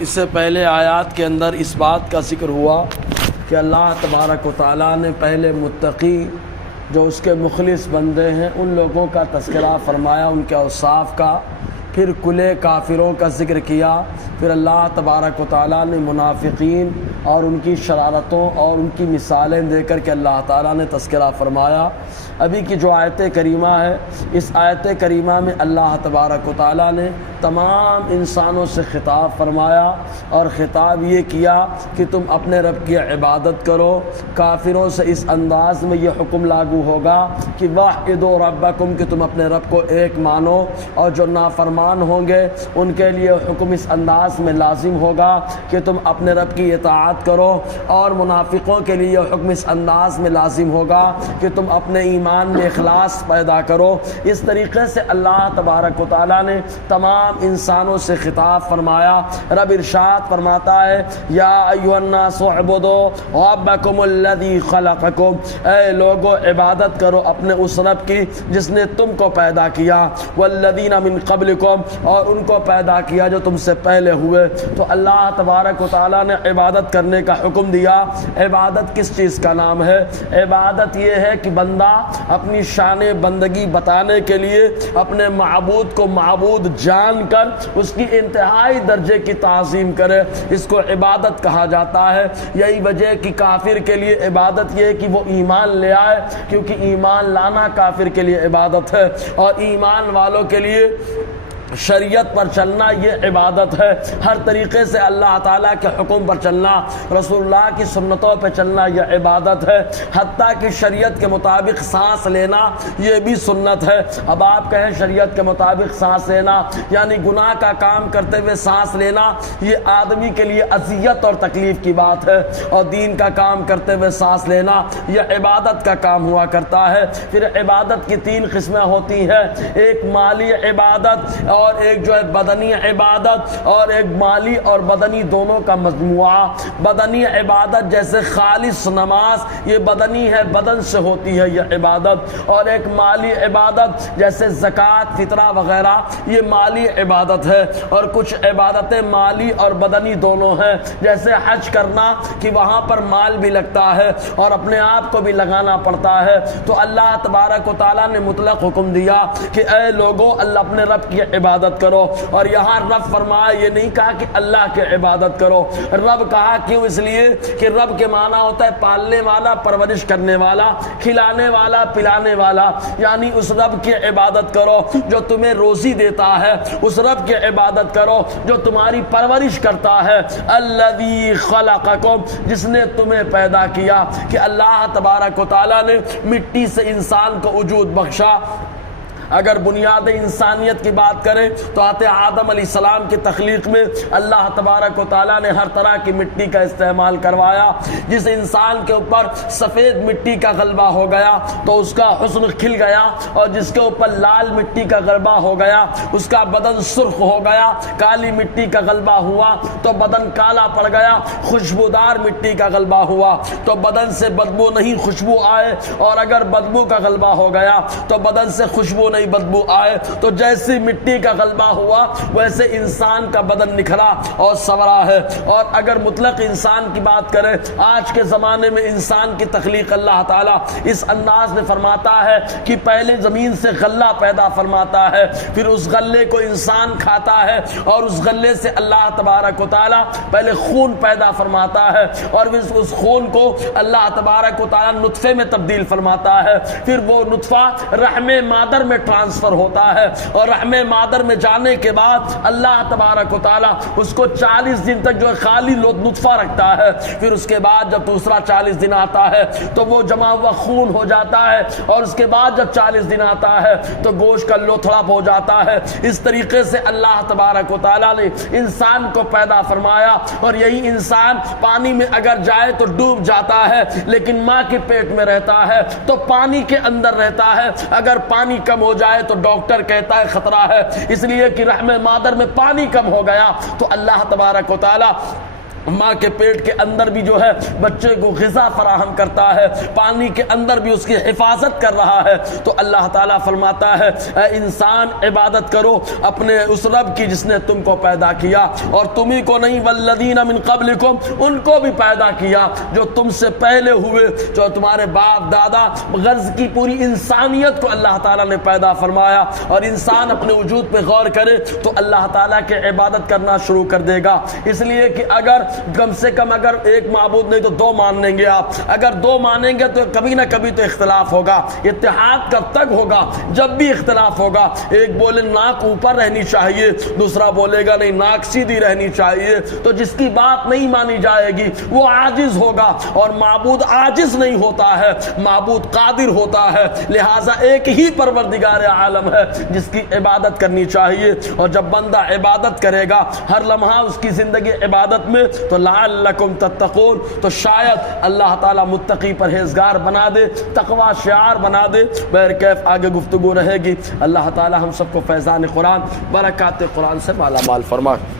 اس سے پہلے آیات کے اندر اس بات کا ذکر ہوا کہ اللہ تبارک و تعالیٰ نے پہلے متقی جو اس کے مخلص بندے ہیں ان لوگوں کا تذکرہ فرمایا، ان کے اوصاف کا، پھر کلے کافروں کا ذکر کیا، پھر اللہ تبارک و تعالیٰ نے منافقین اور ان کی شرارتوں اور ان کی مثالیں دے کر کے اللہ تعالیٰ نے تذکرہ فرمایا۔ ابھی کی جو آیت کریمہ ہے، اس آیت کریمہ میں اللہ تبارک و تعالیٰ نے تمام انسانوں سے خطاب فرمایا اور خطاب یہ کیا کہ تم اپنے رب کی عبادت کرو۔ کافروں سے اس انداز میں یہ حکم لاگو ہوگا کہ وَاحِدُوا رَبَّكُمْ، کہ تم اپنے رب کو ایک مانو، اور جو نافرمان ہوں گے ان کے لیے حکم اس انداز میں لازم ہوگا کہ تم اپنے رب کی اطاعت کرو، اور منافقوں کے لیے حکم اس انداز میں لازم ہوگا کہ تم اپنے ایمان میں اخلاص پیدا کرو۔ اس طریقے سے اللہ تبارک و تعالیٰ نے تمام انسانوں سے خطاب فرمایا۔ رب ارشاد فرماتا ہے یا ایھا الناس اعبدوا ربکم الذی خلقکم، اے لوگو عبادت کرو اپنے اس رب کی جس نے تم کو پیدا کیا، والذین من قبلکم، اور ان کو پیدا کیا جو تم سے پہلے ہوئے۔ تو اللہ تبارک و تعالیٰ نے عبادت کرنے کا حکم دیا۔ عبادت کس چیز کا نام ہے؟ عبادت یہ ہے کہ بندہ اپنی شان بندگی بتانے کے لیے اپنے معبود کو معبود جان کر اس کی انتہائی درجے کی تعظیم کرے، اس کو عبادت کہا جاتا ہے۔ یہی وجہ کہ کافر کے لیے عبادت یہ ہے کہ وہ ایمان لے آئے، کیونکہ ایمان لانا کافر کے لیے عبادت ہے، اور ایمان والوں کے لیے شریعت پر چلنا یہ عبادت ہے۔ ہر طریقے سے اللہ تعالیٰ کے حکم پر چلنا، رسول اللہ کی سنتوں پہ چلنا یہ عبادت ہے۔ حتیٰ کہ شریعت کے مطابق سانس لینا یہ بھی سنت ہے۔ اب آپ کہیں شریعت کے مطابق سانس لینا یعنی گناہ کا کام کرتے ہوئے سانس لینا، یہ آدمی کے لیے اذیت اور تکلیف کی بات ہے، اور دین کا کام کرتے ہوئے سانس لینا یہ عبادت کا کام ہوا کرتا ہے۔ پھر عبادت کی تین قسمیں ہوتی ہیں، ایک مالی عبادت، اور ایک جو ہے بدنی عبادت، اور ایک مالی اور بدنی دونوں کا مجموعہ۔ بدنی عبادت جیسے خالص نماز یہ بدنی ہے، بدن سے ہوتی ہے یہ عبادت، اور ایک مالی عبادت جیسے زکوٰۃ، فطرہ وغیرہ یہ مالی عبادت ہے۔ اور کچھ عبادتیں مالی اور بدنی دونوں ہیں، جیسے حج کرنا کہ وہاں پر مال بھی لگتا ہے اور اپنے آپ کو بھی لگانا پڑتا ہے۔ تو اللہ تبارک و تعالیٰ نے مطلق حکم دیا کہ اے لوگو اللہ اپنے رب کی عبادت کرو، اور یہاں رب فرمایا، یہ نہیں کہا کہ اللہ کی عبادت کرو، رب کہا کیوں؟ اس لیے کہ رب کے معنی ہوتا ہے پالنے والا، پرورش کرنے والا، کھلانے والا، پلانے والا، یعنی اس رب کی عبادت کرو جو تمہیں روزی دیتا ہے، اس رب کی عبادت کرو جو تمہاری پرورش کرتا ہے، الذی خلقکم، جس نے تمہیں پیدا کیا۔ کہ اللہ تبارک و تعالیٰ نے مٹی سے انسان کو وجود بخشا۔ اگر بنیاد انسانیت کی بات کریں تو آدم علیہ السلام کی تخلیق میں اللہ تبارک و تعالیٰ نے ہر طرح کی مٹی کا استعمال کروایا۔ جس انسان کے اوپر سفید مٹی کا غلبہ ہو گیا تو اس کا حسن کھل گیا، اور جس کے اوپر لال مٹی کا غلبہ ہو گیا اس کا بدن سرخ ہو گیا، کالی مٹی کا غلبہ ہوا تو بدن کالا پڑ گیا، خوشبودار مٹی کا غلبہ ہوا تو بدن سے بدبو نہیں خوشبو آئے، اور اگر بدبو کا غلبہ ہو گیا تو بدن سے خوشبو نہیں بدبو آئے۔ تو جیسی مٹی کا غلبہ ہوا ویسے انسان کا بدن نکھرا اور سنورا ہے۔ اور اگر مطلق انسان کی بات کریں، آج کے زمانے میں انسان کی تخلیق اللہ تعالیٰ اس انداز میں فرماتا ہے کہ پہلے زمین سے غلہ پیدا فرماتا ہے، پھر اس غلے کو انسان کھاتا ہے، اور اس غلے سے اللہ تبارک و تعالیٰ پہلے خون پیدا فرماتا ہے، اور پھر اس خون کو اللہ تبارک و تعالیٰ نطفے میں تبدیل فرماتا ہے، پھر وہ نطفہ رحم مادر میں ٹرانسفر ہوتا ہے، اور رحم مادر میں جانے کے بعد اللہ تبارک و تعالیٰ اس کو 40 دن تک جو ہے خالی نطفہ رکھتا ہے۔ پھر اس کے بعد جب دوسرا 40 دن آتا ہے تو وہ جمع ہوا خون ہو جاتا ہے، اور اس کے بعد جب 40 دن آتا ہے تو گوشت کا لوتھڑا ہو جاتا ہے۔ اس طریقے سے اللہ تبارک و تعالیٰ نے انسان کو پیدا فرمایا، اور یہی انسان پانی میں اگر جائے تو ڈوب جاتا ہے، لیکن ماں کے پیٹ میں رہتا ہے تو پانی کے اندر رہتا ہے۔ اگر پانی کم ہو جائے تو ڈاکٹر کہتا ہے خطرہ ہے، اس لیے کہ رحم مادر میں پانی کم ہو گیا تو اللہ تبارک و تعالیٰ ماں کے پیٹ کے اندر بھی جو ہے بچے کو غذا فراہم کرتا ہے، پانی کے اندر بھی اس کی حفاظت کر رہا ہے، تو اللہ تعالیٰ فرماتا ہے اے انسان عبادت کرو اپنے اس رب کی جس نے تم کو پیدا کیا، اور تمہیں کو نہیں والذین من قبلکم، ان کو بھی پیدا کیا جو تم سے پہلے ہوئے، جو تمہارے باپ دادا، غرض کی پوری انسانیت کو اللہ تعالیٰ نے پیدا فرمایا۔ اور انسان اپنے وجود پہ غور کرے تو اللہ تعالیٰ کے عبادت کرنا شروع کر دے گا، اس لیے کہ اگر کم سے کم اگر ایک معبود نہیں تو دو مان لیں گے آپ، اگر دو مانیں گے تو کبھی نہ کبھی تو اختلاف ہوگا۔ اتحاد کب تک ہوگا؟ جب بھی اختلاف ہوگا، ایک بولے ناک اوپر رہنی چاہیے، دوسرا بولے گا نہیں ناک سیدھی رہنی چاہیے، تو جس کی بات نہیں مانی جائے گی وہ عاجز ہوگا، اور معبود عاجز نہیں ہوتا ہے، معبود قادر ہوتا ہے، لہٰذا ایک ہی پروردگار عالم ہے جس کی عبادت کرنی چاہیے۔ اور جب بندہ عبادت کرے گا ہر لمحہ اس کی زندگی عبادت میں، تو لعلکم تتقون، تو شاید اللہ تعالیٰ متقی پرہیزگار بنا دے، تقوی شعار بنا دے۔ بہرکیف آگے گفتگو رہے گی، اللہ تعالیٰ ہم سب کو فیضان قرآن، برکات قرآن سے مالا مال فرمائے۔